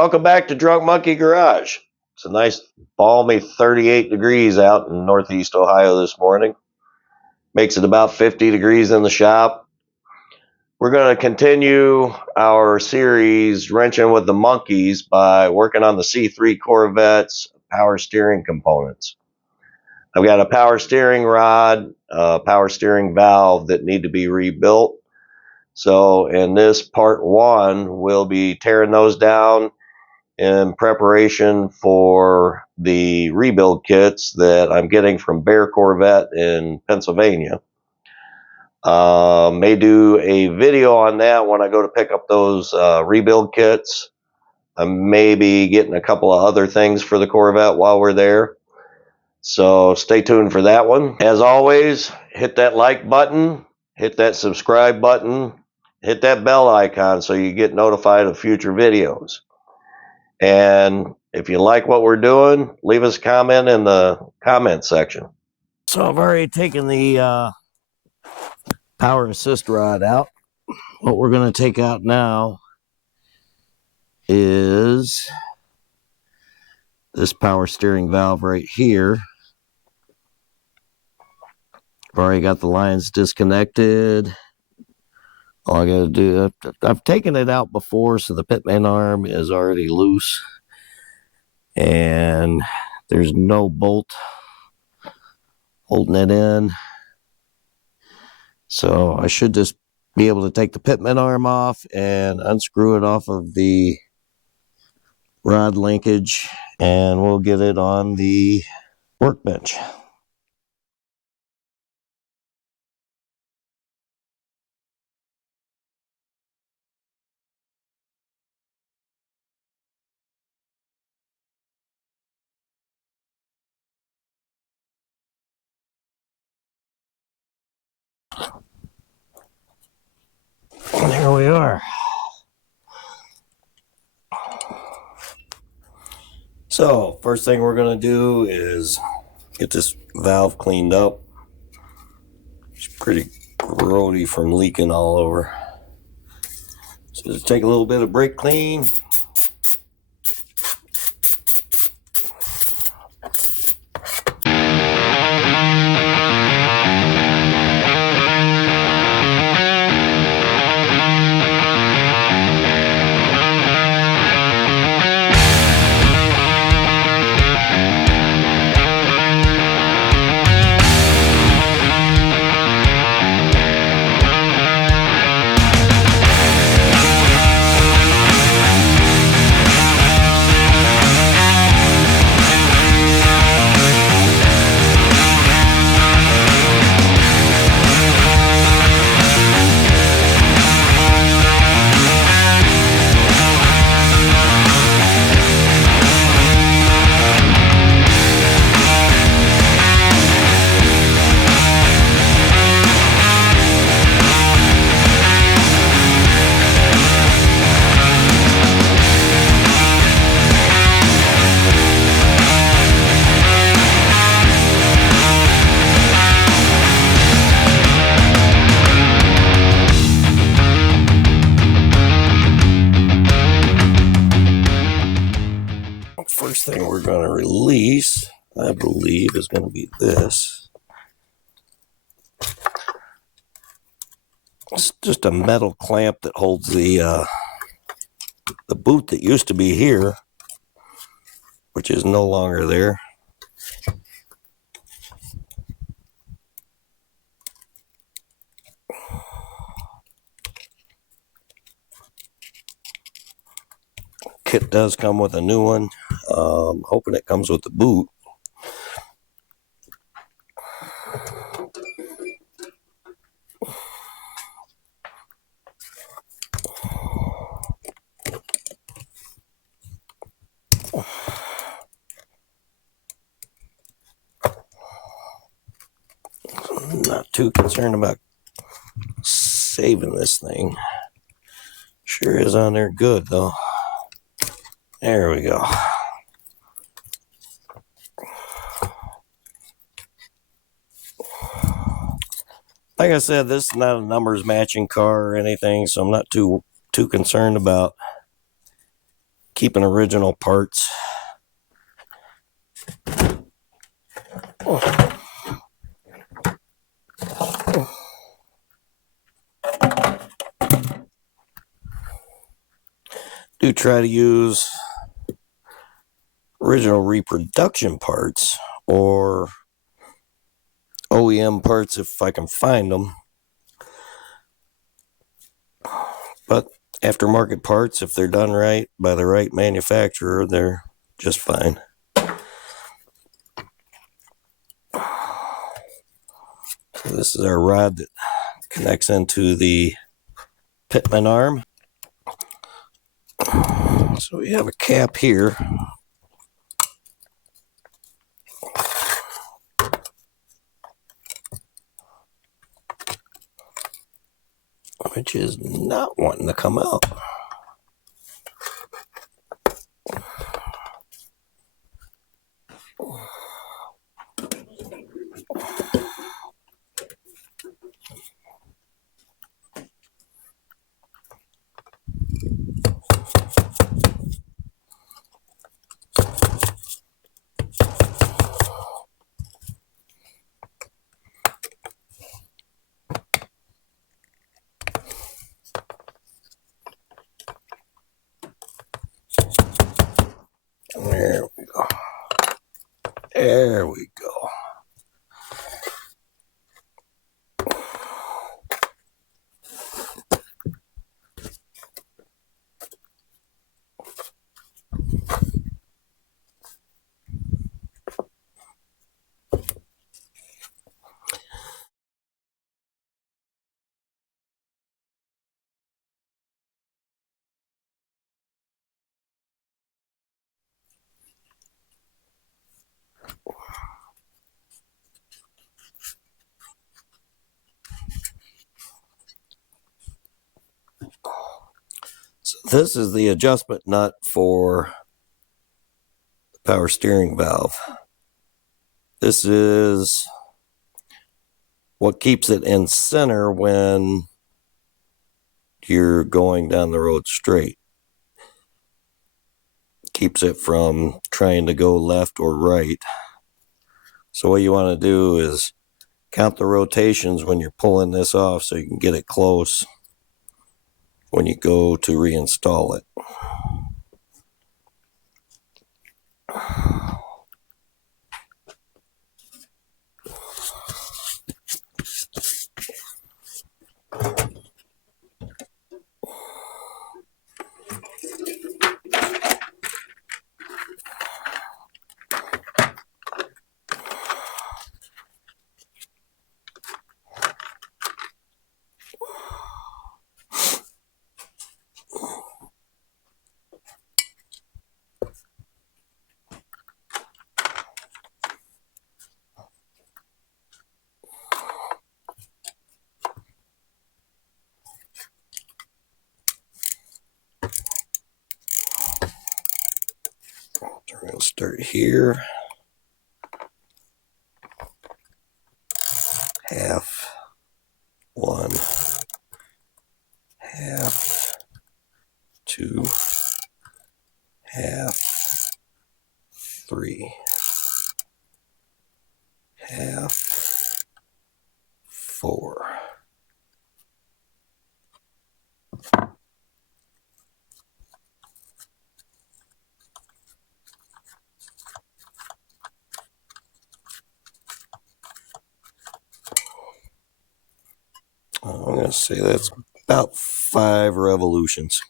Welcome back to Drunk Monkey Garage. It's a nice balmy 38 degrees out in Northeast Ohio this morning. Makes it about 50 degrees in the shop. We're going to continue our series Wrenching with the Monkeys by working on the C3 Corvette's power steering components. I've got a power steering rod, a power steering valve that need to be rebuilt. So in this part one, we'll be tearing those down in preparation for the rebuild kits that I'm getting from Bear Corvette in Pennsylvania. May do a video on that when I go to pick up those rebuild kits. I may be getting a couple of other things for the Corvette while we're there. So stay tuned for that one. As always, hit that like button, hit that subscribe button, hit that bell icon so you get notified of future videos. And if you like what we're doing, leave us a comment in the comment section. So I've already taken the power assist rod out. What we're going to take out now is this power steering valve right here. I've already got the lines disconnected. All I got to do, I've taken it out before, so the pitman arm is already loose. And there's no bolt holding it in. So I should just be able to take the pitman arm off and unscrew it off of the rod linkage, and we'll get it on the workbench. And here we are. So, first thing we're going to do is get this valve cleaned up. It's pretty grody from leaking all over. So just take a little bit of brake clean. First thing we're going to release, I believe, is going to be this. It's just a metal clamp that holds the boot that used to be here, which is no longer there. Kit does come with a new one. Hoping it comes with the boot. I'm not too concerned about saving this thing. Sure is on there good though. There we go. Like I said, this is not a numbers matching car or anything, so I'm not too concerned about keeping original parts. Do try to use original reproduction parts or OEM parts if I can find them. But aftermarket parts, if they're done right by the right manufacturer, they're just fine. So this is our rod that connects into the pitman arm. So we have a cap here. Which is not wanting to come out. There we go. There we go. So this is the adjustment nut for the power steering valve. This is what keeps it in center when you're going down the road straight. Keeps it from trying to go left or right. So what you want to do is count the rotations when you're pulling this off so you can get it close when you go to reinstall it. We're going to start here. Half, 1, half, 2, half, 3, half, 4. I'm going to say that's about 5 revolutions.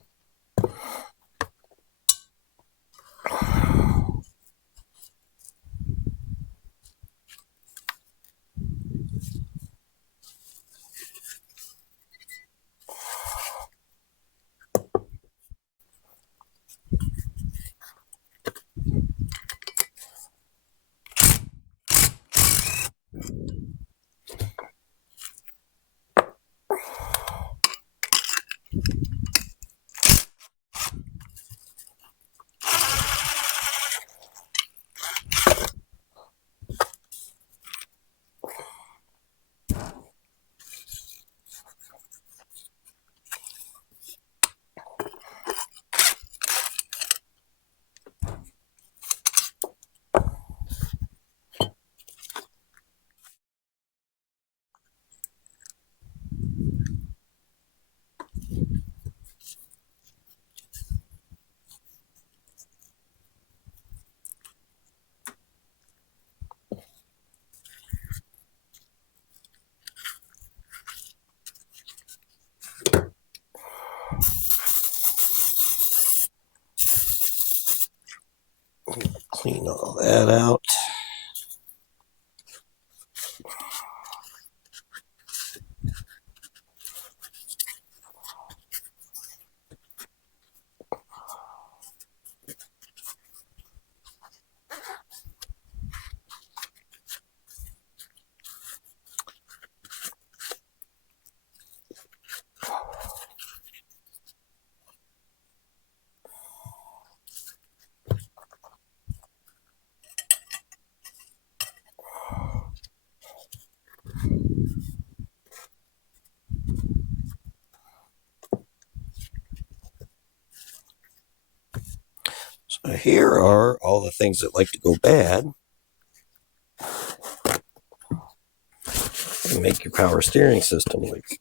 that out. So here are all the things that like to go bad and make your power steering system leak.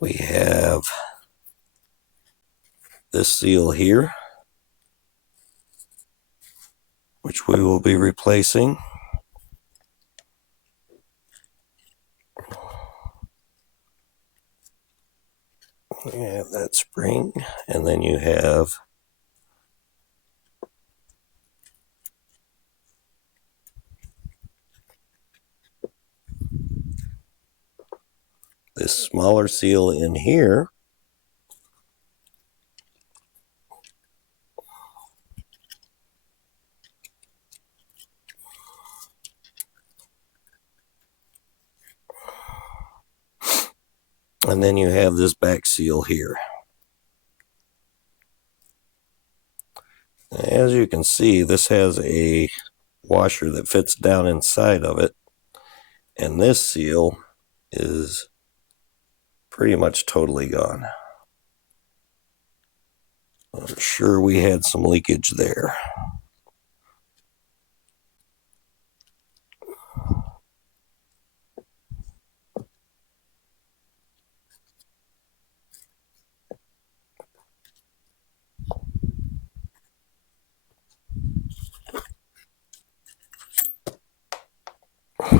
We have this seal here, which we will be replacing. You have that spring, and then you have this smaller seal in here. And then you have this back seal here. As you can see, this has a washer that fits down inside of it. And this seal is pretty much totally gone. I'm sure we had some leakage there.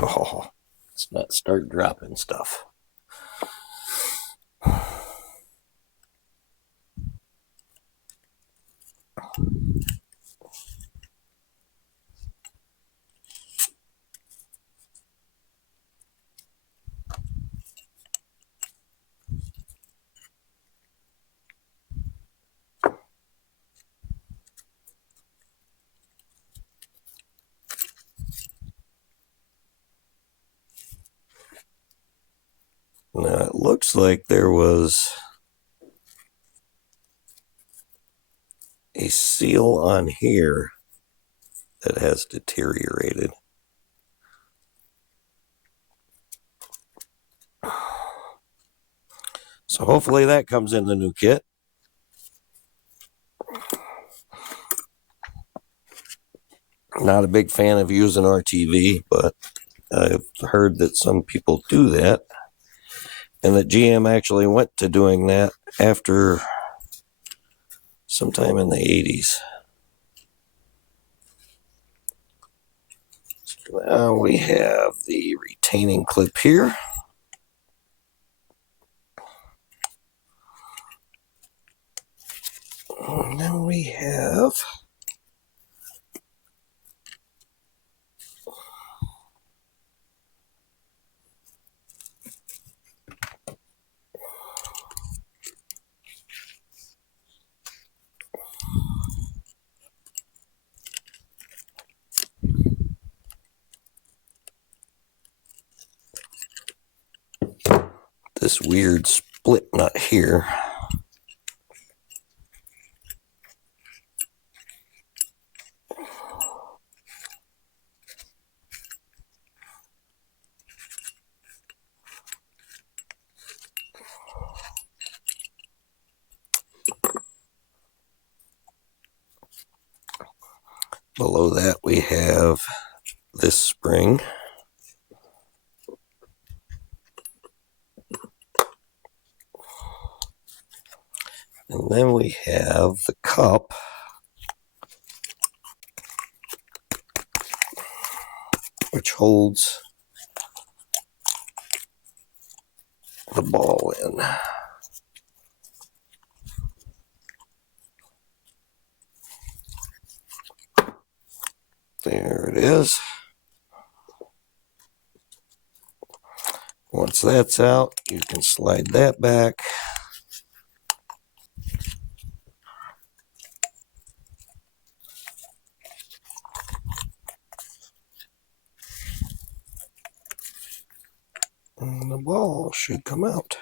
Oh, let's not start dropping stuff. Now it looks like there was a seal on here that has deteriorated. So hopefully that comes in the new kit. Not a big fan of using RTV, but I've heard that some people do that, and that GM actually went to doing that after sometime in the 80s. So now we have the retaining clip here. And then we have this weird split nut here. Below that we have this spring. And then we have the cup, which holds the ball in. There it is. Once that's out, you can slide that back. And the ball should come out.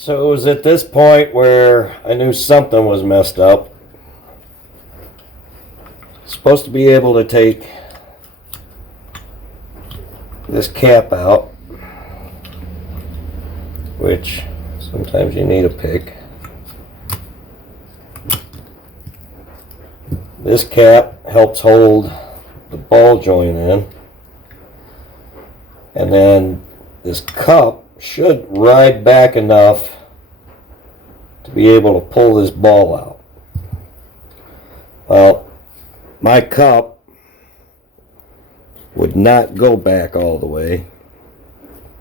So it was at this point where I knew something was messed up. Supposed to be able to take this cap out, which sometimes you need a pick. This cap helps hold the ball joint in, and then this cup should ride back enough to be able to pull this ball out. Well, my cup would not go back all the way.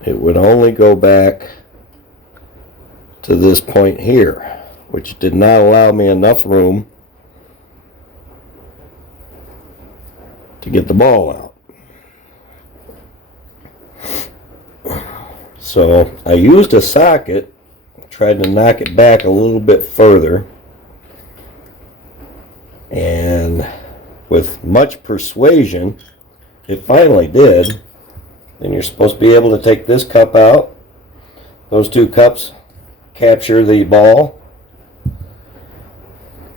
It would only go back to this point here, which did not allow me enough room to get the ball out. So I used a socket, tried to knock it back a little bit further, and with much persuasion it finally did. Then you're supposed to be able to take this cup out. Those two cups capture the ball,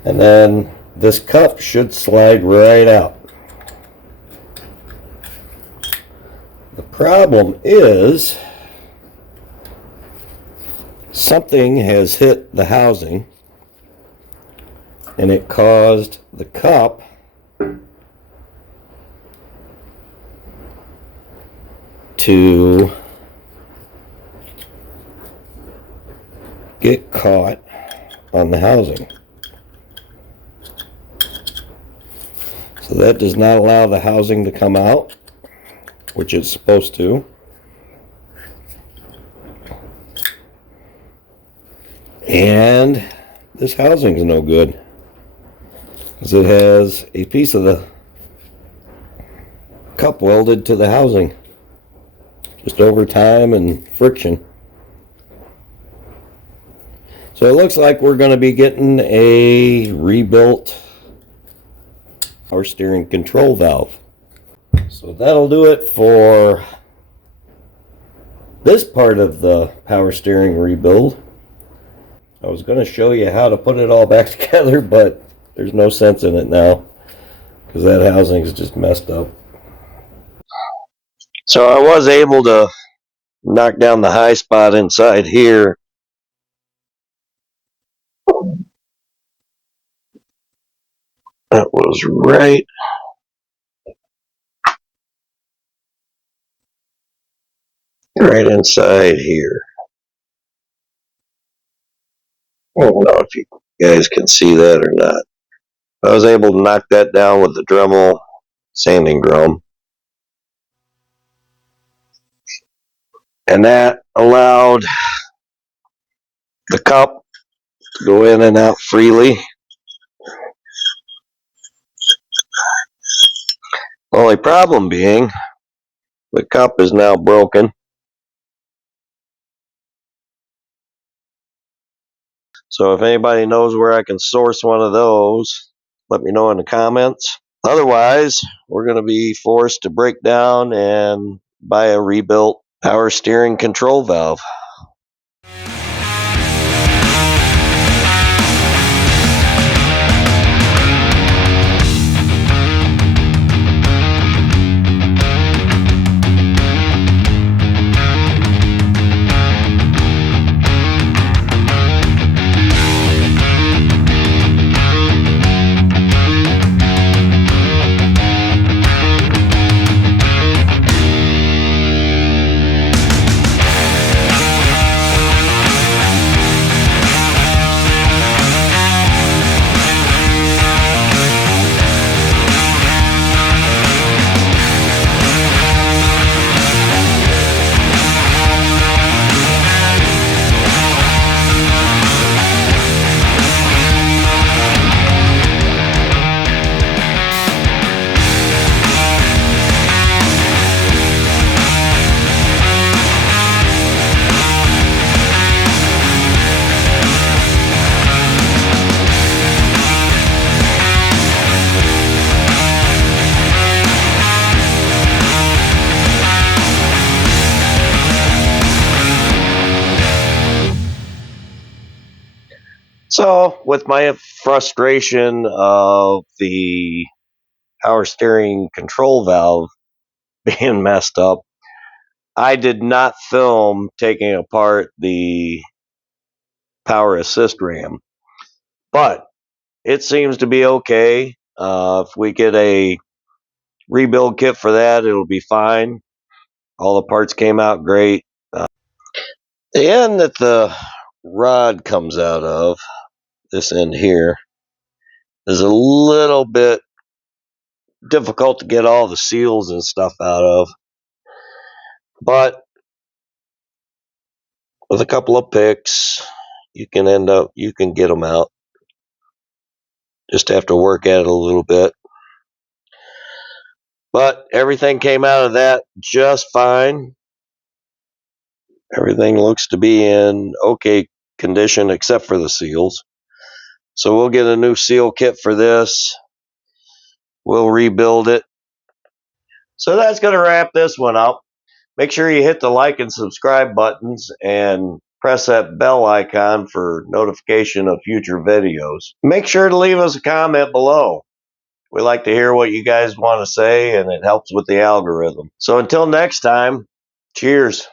and then this cup should slide right out. The problem is something has hit the housing and it caused the cup to get caught on the housing. So that does not allow the housing to come out, which it's supposed to. And this housing is no good because it has a piece of the cup welded to the housing, just over time and friction. So it looks like we're going to be getting a rebuilt power steering control valve. So that'll do it for this part of the power steering rebuild. I was going to show you how to put it all back together, but there's no sense in it now because that housing is just messed up. So I was able to knock down the high spot inside here. That was right inside here. I don't know if you guys can see that or not. I was able to knock that down with the Dremel sanding drum. And that allowed the cup to go in and out freely. The only problem being the cup is now broken. So if anybody knows where I can source one of those, let me know in the comments. Otherwise, we're going to be forced to break down and buy a rebuilt power steering control valve. So with my frustration of the power steering control valve being messed up, I did not film taking apart the power assist ram, but it seems to be okay. If we get a rebuild kit for that, it'll be fine. All the parts came out great. The end that the rod comes out of, this end here, is a little bit difficult to get all the seals and stuff out of, but with a couple of picks, you can get them out. Just have to work at it a little bit. But everything came out of that just fine. Everything looks to be in okay condition except for the seals. So we'll get a new seal kit for this. We'll rebuild it. So that's going to wrap this one up. Make sure you hit the like and subscribe buttons and press that bell icon for notification of future videos. Make sure to leave us a comment below. We like to hear what you guys want to say, and it helps with the algorithm. So until next time, cheers.